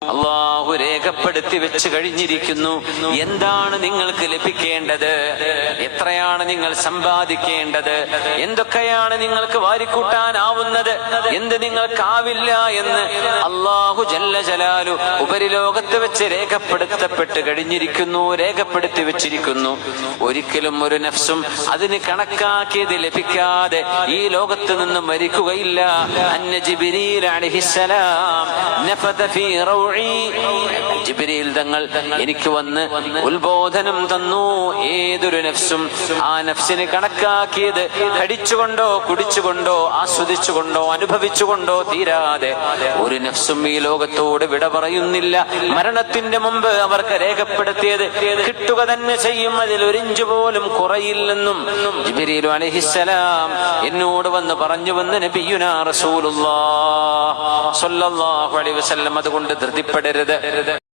അള്ളാഹു രേഖപ്പെടുത്തി വെച്ച് കഴിഞ്ഞിരിക്കുന്നു. എന്താണ് നിങ്ങൾക്ക് ലഭിക്കേണ്ടത്, എത്രയാണ് നിങ്ങൾ സമ്പാദിക്കേണ്ടത്, എന്തൊക്കെയാണ് നിങ്ങൾക്ക് വാരിക്കൂട്ടാനാവുന്നത്, എന്ത് നിങ്ങൾക്കാവില്ല എന്ന് അള്ളാഹു ജല്ല ജലാലു ഉപരിലോകത്ത് വെച്ച് രേഖപ്പെടുത്തപ്പെട്ട് കഴിഞ്ഞിരിക്കുന്നു, രേഖപ്പെടുത്തി വെച്ചിരിക്കുന്നു. ഒരിക്കലും ഒരു നഫ്സും അതിന് കണക്കാക്കിയത് ലഭിക്കാതെ ഈ ലോകത്ത് നിന്ന് മരിക്കുകയില്ല. അന്ന ജിബ്രീൽ അലൈഹിസ്സലാം നഫത ഫീ റൗഇ, ജിബ്രീൽ തങ്ങൾ എനിക്ക് വന്ന് ഉത്ബോധനം തന്നു. ഏതൊരു നഫ്സും ആ നഫ്സിന് കണക്കാക്കിയത് കടിച്ചുകൊണ്ടോ കുടിച്ചുകൊണ്ടോ ആസ്വദിച്ചുകൊണ്ടോ അനുഭവിച്ചുകൊണ്ടോ തീരാതെ ഒരു നഫ്സും ഈ ലോകത്തോട് വിട പറയുന്നില്ല. മരണത്തിന്റെ മുമ്പ് അവർക്ക് രേഖപ്പെടുത്തിയത് കിട്ടുക തന്നെ ചെയ്യും, അതിൽ ഒരു ഇഞ്ച് പോലും കുറയില്ലെന്നും ജിബ്രീൽ അലൈഹിസ്സലാം എന്നോട് വന്ന് പറഞ്ഞുവെന്ന് നബിയുനാ റസൂലുള്ളാഹി സ്വല്ലല്ലാഹു അലൈഹി വസല്ലം. അതുകൊണ്ട് ധൃതിപ്പെടരുത്.